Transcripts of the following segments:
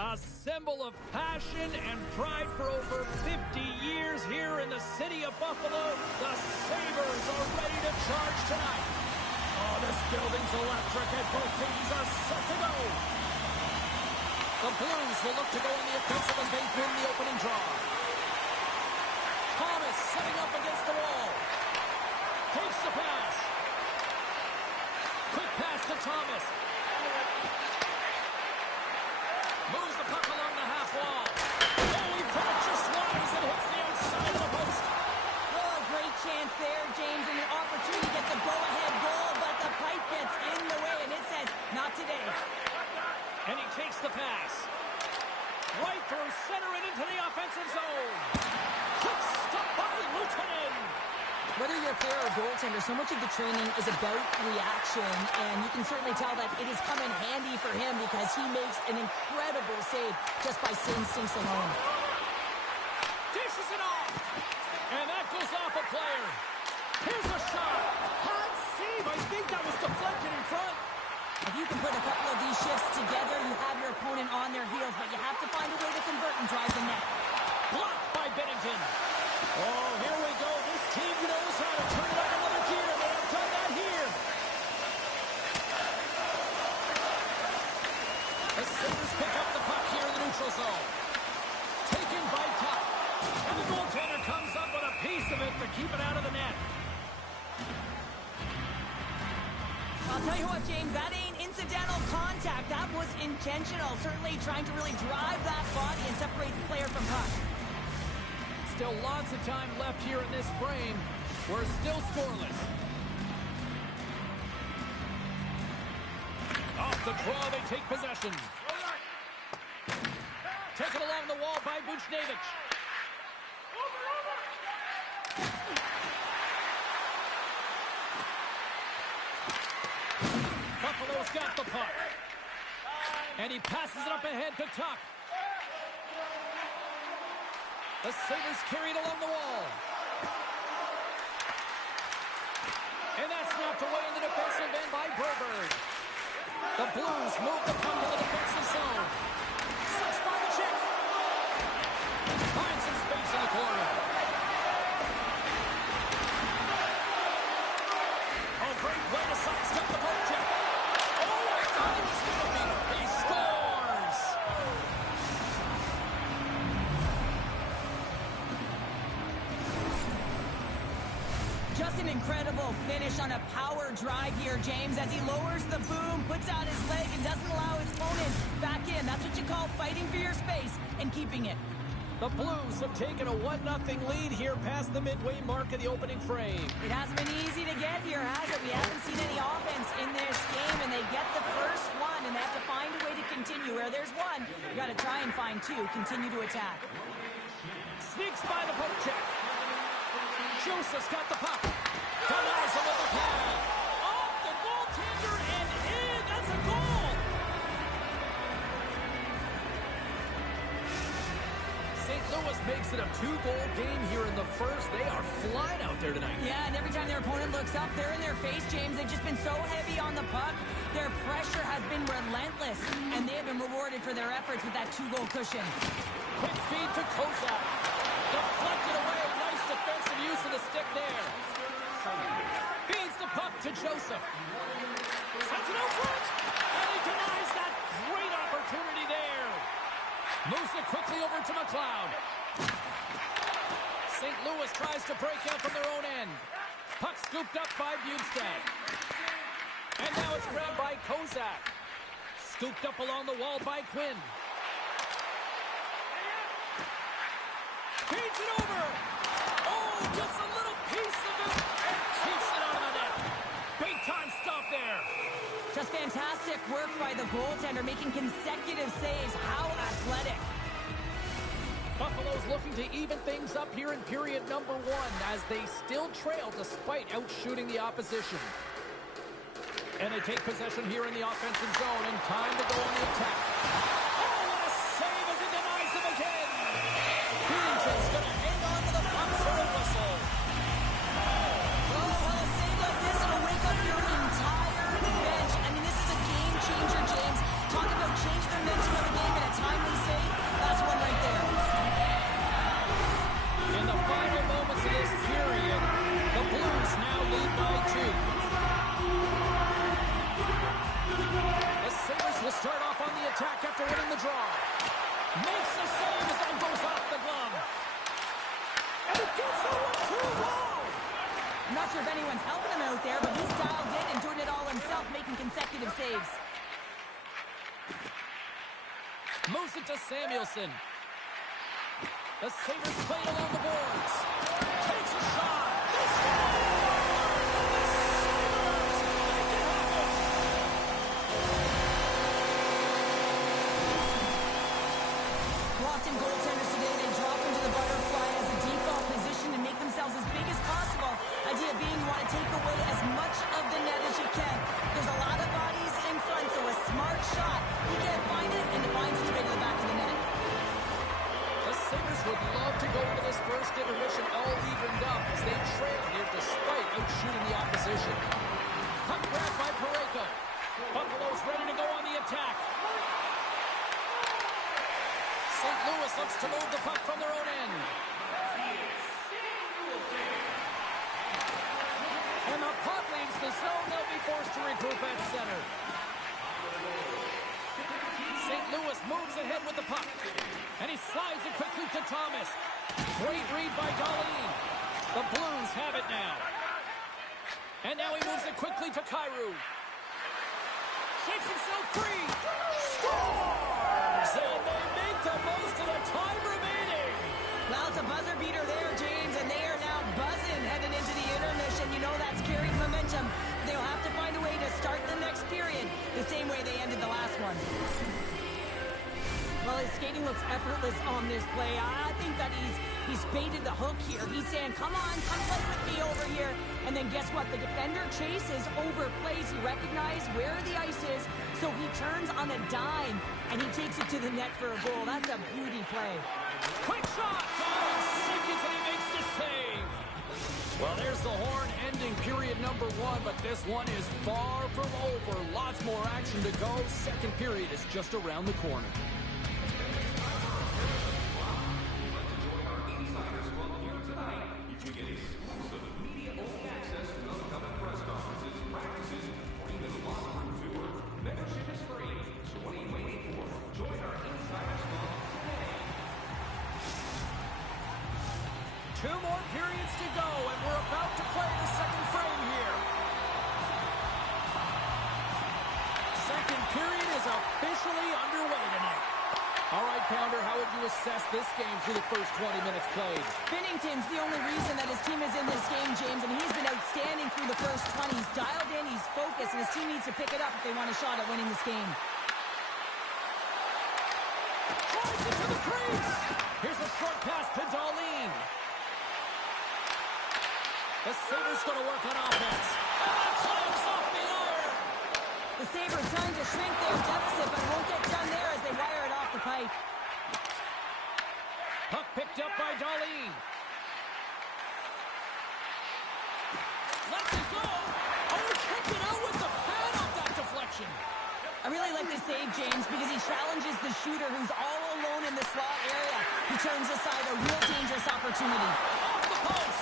A symbol of passion and pride for over 50 years here in the city of Buffalo. The Sabres are ready to charge tonight. Oh, this building's electric and both teams are set to go. The Blues will look to go on the offensive as they win the opening draw. Thomas setting up against the wall. Takes the pass. Quick pass to Thomas. Moves the puck along the half wall. Oh, he put it just wide as it hits the outside of the post. Oh, great chance there, James, and an opportunity to get the go-ahead goal, but the pipe gets in the way, and it says, not today. And he takes the pass. Right through center and into the offensive zone. Quick stop by Luukkonen. Whether you're a player or goaltender, so much of the training is about reaction, and you can certainly tell that it has come in handy for him because he makes an incredible save just by instincts alone. Dishes it off, and that goes off a player. Here's a shot. Hard save. I think that was deflected in front. If you can put a couple of these shifts together, you have your opponent on their heels, but you have to find a way to convert and drive the net. Blocked by Bennington. Oh, here we go. This team knows how to turn it up another gear. They have done that here. The Sabres pick up the puck here in the neutral zone. Taken by Tuck. And the goaltender comes up with a piece of it to keep it out of the net. I'll tell you what, James, that ain't incidental contact. That was intentional. Certainly trying to really drive that body and separate the player from puck. Still lots of time left here in this frame. We're still scoreless. Off the draw, they take possession. Taken along the wall by Buchnevich. Buffalo's got the puck. And he passes it up ahead to Tuck. The Sabres carried along the wall. And that's knocked away in the defensive end by Broberg. The Blues move the puck to the defensive zone. Slavkovich finds some space in the corner. Oh, great way to sidestep the poke check. Oh, I thought he was going to be. He scores! Just an incredible finish on a power drive here, James, as he lowers the boom, puts out his leg, and doesn't allow his opponent back in. That's what you call fighting for your space and keeping it. The Blues have taken a 1-0 lead here past the midway mark of the opening frame. It hasn't been easy to get here, has it? We haven't seen any offense in this game, and they get the first one, and they have to find a way to continue. Where there's one, you got to try and find two. Continue to attack. Sneaks by the poke check. Joseph's got the puck. Denies him with the pad. Off the goaltender and in. That's a goal. St. Louis makes it a 2-goal game here in the first. They are flying out there tonight. Yeah, and every time their opponent looks up, they're in their face, James. They've just been so heavy on the puck. Their pressure has been relentless, and they have been rewarded for their efforts with that 2-goal cushion. Quick feed to Kozak. Deflected away. Nice defensive use of the stick there. Feeds the puck to Joseph. Sends it out front. And he denies that great opportunity there. Moves it quickly over to McLeod. St. Louis tries to break out from their own end. Puck scooped up by Bjugstad. And now it's grabbed by Kozak. Scooped up along the wall by Quinn. Feeds it over. Oh, gets a little piece of it and keeps it out of the net. Big time stop there. Just fantastic work by the goaltender, making consecutive saves. How athletic. Buffalo's looking to even things up here in period number 1 as they still trail despite outshooting the opposition. And they take possession here in the offensive zone and time to go on the attack. Oh, what a save as he denies them again. Pennington's going to hang on to the puck for a whistle. Oh, well, a save like this will wake up your entire bench. I mean, this is a game changer, James. Talk about changing the momentum of the game in a timely saves. Moves it to Samuelson. The Sabres play it along the boards. Takes a shot. They score! The Sabres make it happen! Boston goaltenders today, they drop into the butterfly as a default position and make themselves as big as possible. Idea being you want to take away as much of the net as you can. There's a lot of bodies in front, so a smart shot. You can't find it, and it finds its way to the back of the net. The Sabres would love to go into this first intermission all evened up as they trail here despite outshooting the opposition. Puck grabbed by Parayko. Buffalo's ready to go on the attack. St. Louis looks to move the puck from their own end. And the puck leaves the zone. They'll be forced to regroup at center. St. Louis moves ahead with the puck. And he slides it quickly to Thomas. Great read by Darlene. The Blues have it now. And now he moves it quickly to Kyrou. Shakes himself free. Scores! And they make the most of the time remaining. Well, it's a buzzer beater there, James, and they are now buzzing heading into the intermission. You know that's carrying momentum. They'll have to find a way to start the next period the same way they ended the last one. Well, his skating looks effortless on this play. I think that he's baited the hook here. He's saying, come on, come play with me over here. And then guess what? The defender chases, overplays. He recognized where the ice is, so he turns on a dime, and he takes it to the net for a goal. That's a beauty play. Quick shot! 5 seconds and he makes the save. Well, there's the horn ending period number 1, but this one is far from over. Lots more action to go. Second period is just around the corner. Two more periods to go, and we're about to play the second frame here. Second period is officially underway tonight. All right, Pounder, how would you assess this game through the first 20 minutes played? Binnington's the only reason that his team is in this game, James, and he's been outstanding through the first 20. He's dialed in, he's focused, and his team needs to pick it up if they want a shot at winning this game. Drives it to the crease. Here's a short pass to Darlene. The Sabres going to work on offense. And that climbs off the iron. The Sabres trying to shrink their deficit, but won't get done there as they wire it off the pipe. Puck picked up by Darlene. Lets it go. Oh, checked it out with the pad off that deflection. I really like this save, James, because he challenges the shooter who's all alone in the slot area. He turns aside a real dangerous opportunity. Off the post.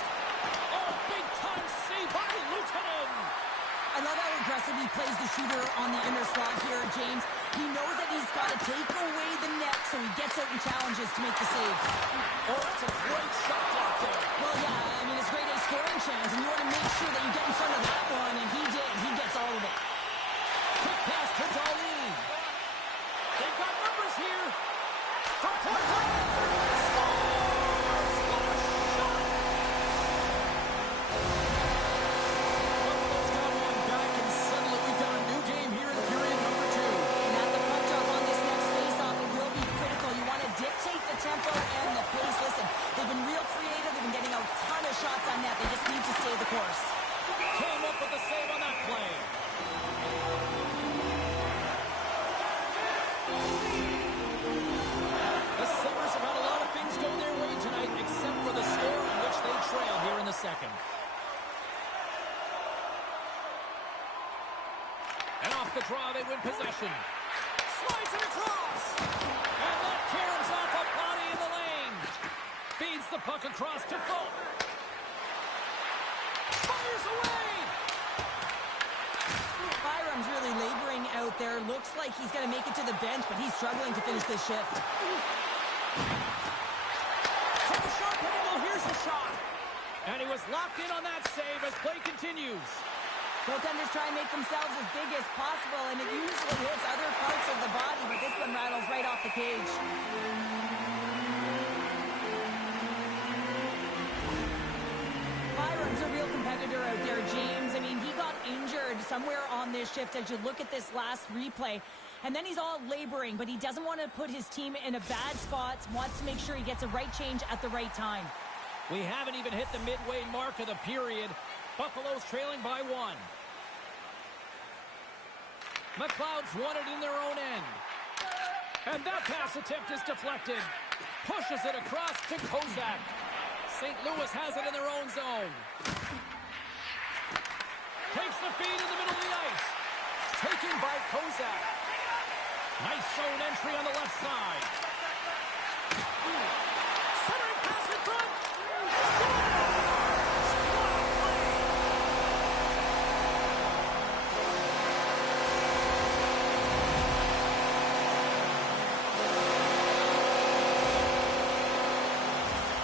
Oh, big-time save by Luukkonen. I love how aggressive he plays the shooter on the inner slot here, James. He knows that he's got to take away the net, so he gets out and challenges to make the save. Oh, that's a great shot block there. Well, yeah, I mean, it's grade A scoring chance, and you want to make sure that you get in front of that one, and he did. He gets all of it. Quick pass to Darlene. They've got numbers here. From point blank. Scores! What a shot! Buffalo's got one back, and suddenly we've got a new game here in period number 2. And at the puck drop on this next faceoff, it will be critical. You want to dictate the tempo and the pace. Listen, they've been real creative. They've been getting a ton of shots on net. They just need to stay the course. Came up with a save on that play. The Sabres have had a lot of things go their way tonight, except for the score in which they trail here in the second. And off the draw, they win possession. Slides it across. And that caroms off a body in the lane. Feeds the puck across to Folk. Fires away. Byram's really laboring out there. Looks like he's going to make it to the bench, but he's struggling to finish this shift. From the sharp angle, here's the shot. And he was locked in on that save as play continues. Goaltenders try and make themselves as big as possible, and it usually hits other parts of the body, but this one rattles right off the cage. Byram's a real competitor out there, James. I mean, he got injured somewhere on this shift as you look at this last replay. And then he's all laboring, but he doesn't want to put his team in a bad spot, wants to make sure he gets a right change at the right time. We haven't even hit the midway mark of the period. Buffalo's trailing by 1. McLeod's won it in their own end. And that pass attempt is deflected. Pushes it across to Kozak. St. Louis has it in their own zone. Takes the feed in the middle of the ice. Taken by Kozak. Nice zone entry on the left side. Centering pass in front.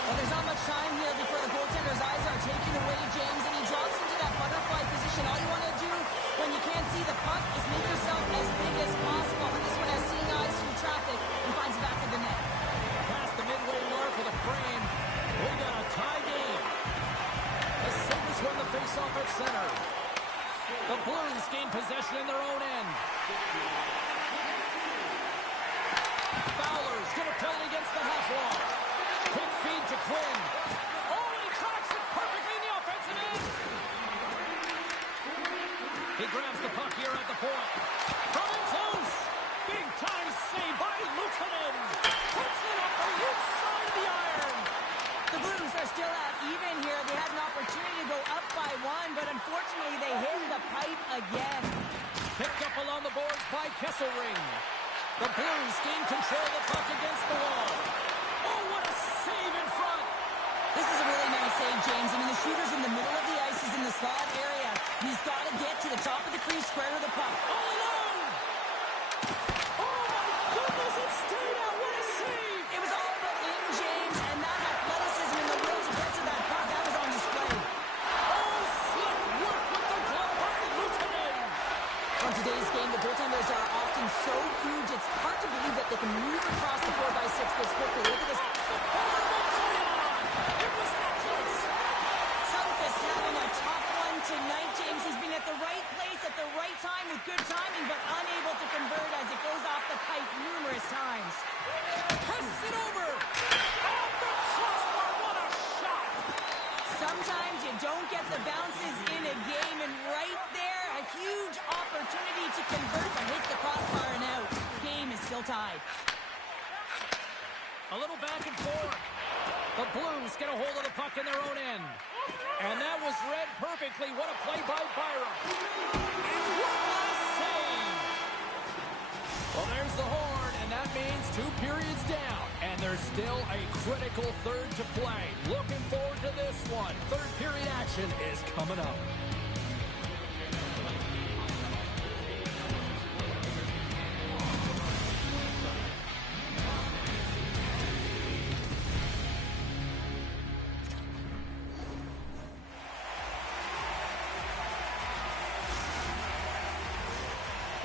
Well, there's not much time here before the goaltender's eyes are taken away, James, and he drops into that butterfly position. All you want to do when you can't see the puck is make yourself as big as possible. And this one has seeing eyes through traffic and finds the back of the net. Past the midway mark of the frame. We got a tie game. The Sabres win the faceoff at center. The Blues gain possession in their own end. Fowler's going to play it against the half wall. Quick feed to Quinn. Oh, and he tracks it perfectly in the offensive end. He grabs the puck here at the point. From in close. Big time save by Luukkonen. Puts it up the inside of the iron. The Blues are still at even here. They had an opportunity to go up by 1, but unfortunately they hit the pipe again. Picked up along the boards by Kesselring. The Blues gain control of the puck against the wall. Oh, what a save in front. This is a really nice save, James. I mean, the shooter's in the middle of the ice. He's in the slot area. He's got to get to the top of the crease, square to the puck. All alone. Oh, my goodness, it stayed out. What a save. It was all but in, James, and that athleticism and the will to get to that puck, that was on display. Oh, slick work with the glove by Luukkonen. On today's game, the goaltenders are often so huge, it's hard to believe that they can move across the 4x6 this quickly. Look at this. It was that close. Sundqvist having a tough one tonight, James. He's been at the right place at the right time with good timing, but unable to convert as it goes off the pipe numerous times. Presses it over. Off the crossbar. What a shot. Sometimes you don't get the bounces in a game, and right there, a huge opportunity to convert, but hits the crossbar and out. Game is still tied. A little back and forth. The Blues get a hold of the puck in their own end. And that was read perfectly. What a play by Byram. And what a save. Well, there's the horn, and that means 2 periods down. And there's still a critical third to play. Looking forward to this one. Third period action is coming up.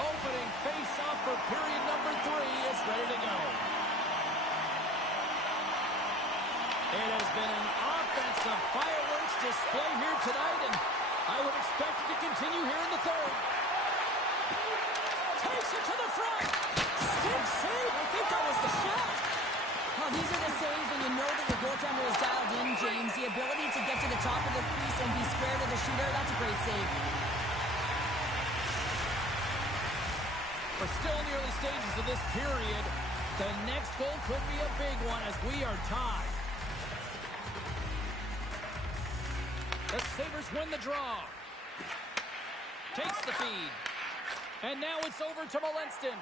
Opening face-off for period number 3 is ready to go. It has been an offensive fireworks display here tonight, and I would expect it to continue here in the third. Takes it to the front. Stick save. I think that was the shot. Well, these are the saves when you know that your goaltender is dialed in, James. The ability to get to the top of the crease and be square to the shooter, that's a great save. We're still in the early stages of this period. The next goal could be a big one as we are tied. The Sabres win the draw. Takes the feed. And now it's over to Molenston.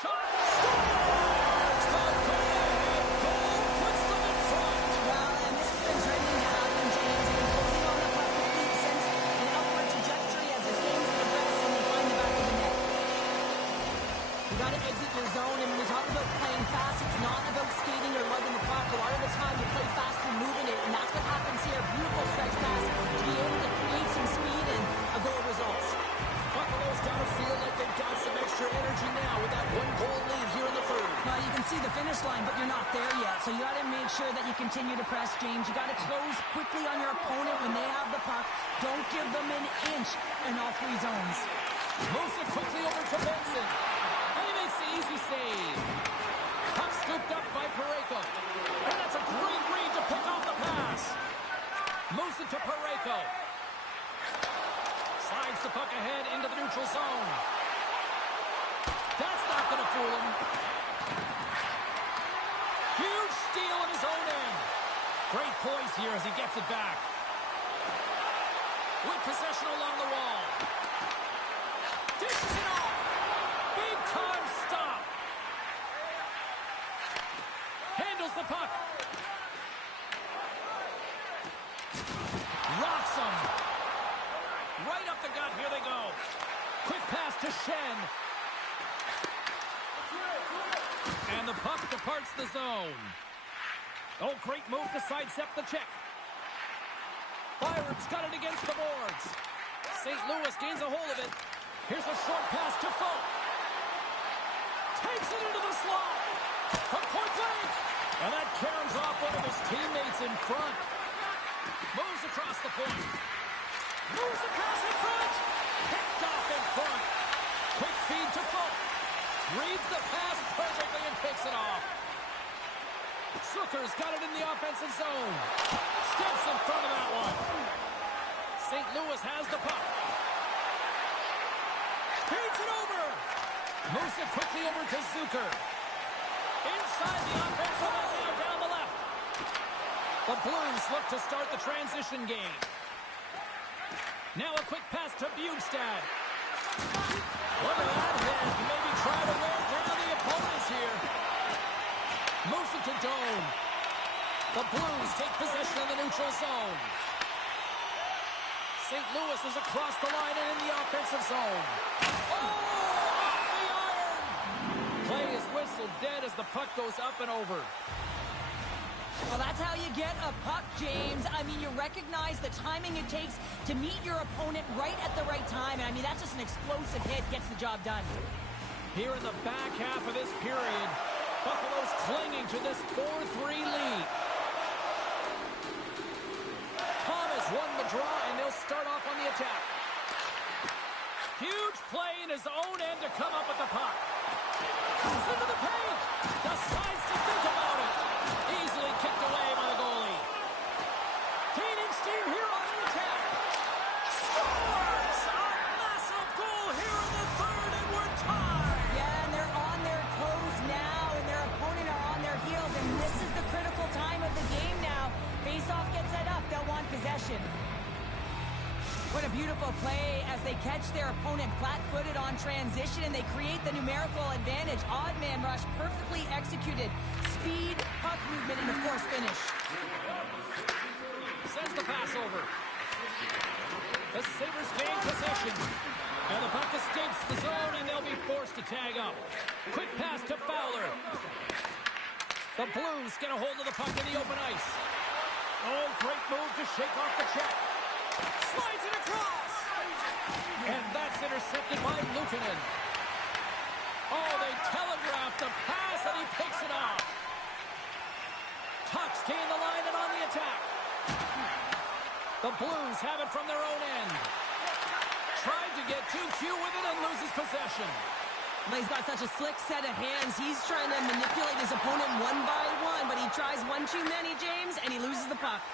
Shot! Scores! The go-ahead goal puts them in front. Well, and this has been trending to happen, James. They've been closing on the puck quickly since an upward trajectory as this game's progressed, and they find the back of the net. You got to exit your zone, and when we talk about playing fast, it's not about skating or lugging the puck. A lot of the time, you play fast, you're moving it, and that's what happens here. Beautiful stretch pass to be able to create some speed and press, James. You got to close quickly on your opponent when they have the puck. Don't give them an inch in all three zones. Moves it quickly over to Benson. And he makes the easy save. Puck scooped up by Parayko. And that's a great read to pick off the pass. Moves it to Parayko. Slides the puck ahead into the neutral zone. That's not going to fool him. Huge steal in his own end. Great poise here as he gets it back. With possession along the wall. Dishes it off. Big time stop. Handles the puck. Rocks him. Right up the gut. Here they go. Quick pass to Shen. And the puck departs the zone. Oh, great move to sidestep the check. Byron's got it against the boards. St. Louis gains a hold of it. Here's a short pass to Folk. Takes it into the slot. From point blank. And that caroms off one of his teammates in front. Moves across the point. Moves across in front. Picked off in front. Quick feed to Folk. Reads the pass perfectly and picks it off. Zucker's got it in the offensive zone. Steps in front of that one. St. Louis has the puck. Feeds it over. Moves it quickly over to Zucker. Inside the offensive area down the left. The Blues look to start the transition game. Now a quick pass to Bjugstad. Look at that hit. Maybe try to wear down the opponents here. Moves it to Dome. The Blues take possession of the neutral zone. St. Louis is across the line and in the offensive zone. Oh, off the iron! Play is whistled dead as the puck goes up and over. Well, that's how you get a puck, James. I mean, you recognize the timing it takes to meet your opponent right at the right time. And I mean, that's just an explosive hit, gets the job done. Here in the back half of this period, Buffalo's clinging to this 4-3 lead. Thomas won the draw, and they'll start off on the attack. Huge play in his own end to come up with the puck. Comes into the paint. Decides to think about it. Easily kicked away by the goalie. Gaining steam here on the attack. Scores! A massive goal here in the third, and we're tied. Yeah, and they're on their toes now, and their opponent are on their heels, and this is the critical time of the game now. Face-off gets set up, they'll want possession. What a beautiful play as they catch their opponent flat-footed on transition, and they create the numerical advantage. Odd man rush, perfectly executed. Speed, puck movement, and of course finish. Sends the pass over. The Sabres gain possession. And the puck escapes the zone, and they'll be forced to tag up. Quick pass to Fowler. The Blues get a hold of the puck in the open ice. Oh, great move to shake off the check. Slides it across. And that's intercepted by Luukkonen. Oh, they telegraphed the pass, and he picks it off. Tucks gain the line and on the attack. The Blues have it from their own end. Tried to get too cute with it and loses possession. Well, he's got such a slick set of hands. He's trying to manipulate his opponent one by one, but he tries one too many, James, and he loses the puck.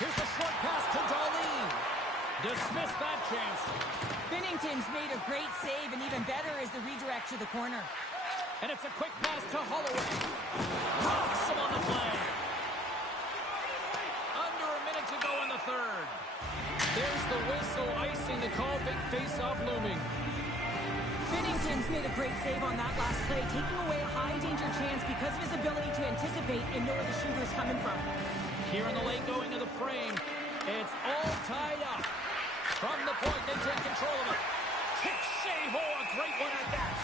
Here's a short pass to Darlene. Dismissed that chance. Binnington's made a great save, and even better is the redirect to the corner. And it's a quick pass to Holloway. Rocks him on the play. Under a minute to go in the third. There's the whistle, icing the call, big face-off looming. Binnington's made a great save on that last play, taking away a high-danger chance because of his ability to anticipate and know where the shooter's coming from. Here in the late going of the frame, it's all tied up. From the point, they take control of it. Kick save, oh, a great one at that.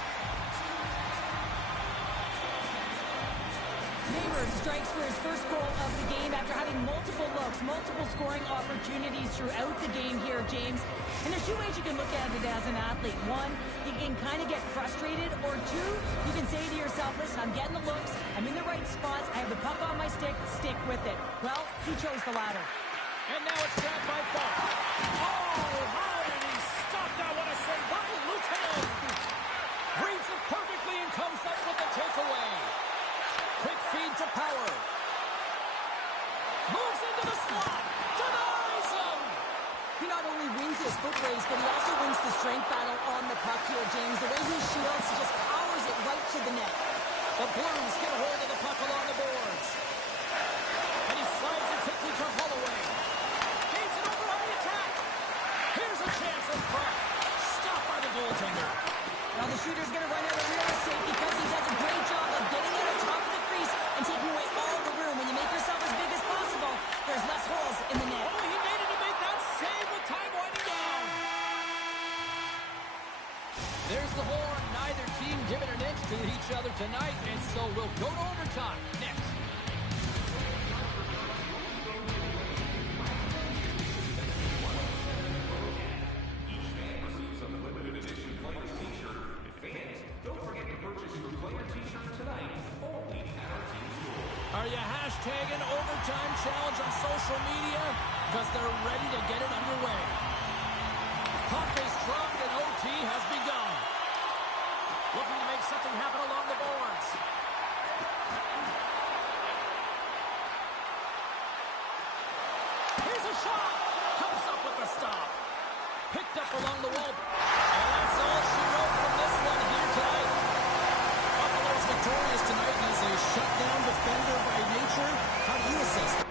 Neighbors strikes for his first goal of the game after having multiple looks, multiple scoring opportunities throughout the game here, James. And there's two ways you can look at it as an athlete. One, you can kind of get frustrated, or two, you can say to yourself, listen, I'm getting the looks, I'm in the right spots, I have the puck on my stick with it. Well, he chose the latter. And now it's grabbed by Buff. Oh, how did he stop that? What a save by Lieutenant! Reads it perfectly and comes up with the takeaway. Quick feed to Power. Moves into the slot. Denies him! He not only wins his foot race, but he also wins the strength battle on the puck here, James. The way he shields, he just powers it right to the net. The Blues get a hold of the puck along the boards. And he slides it quickly to Holloway. Gains it over on the attack. Here's a chance in front. Stopped by the goaltender. Now the shooter's going to run out of real estate because he does a great job of getting out of top of the crease and taking away all the room. When you make yourself as big as possible, there's less holes in the net. Oh, he made it to make that save with time winding down. There's the horn. Neither team giving an inch to each other tonight, and so we'll go to overtime next. Are you hashtagging overtime challenge on social media? Because they're ready to get it underway. Puck is dropped and OT has begun. Looking to make something happen along the boards. Here's a shot. Comes up with the stop. Picked up along the wall. And that's all she wrote from this one here tonight. Buffalo's victorious tonight as a shutdown defender by nature. How do you assess that?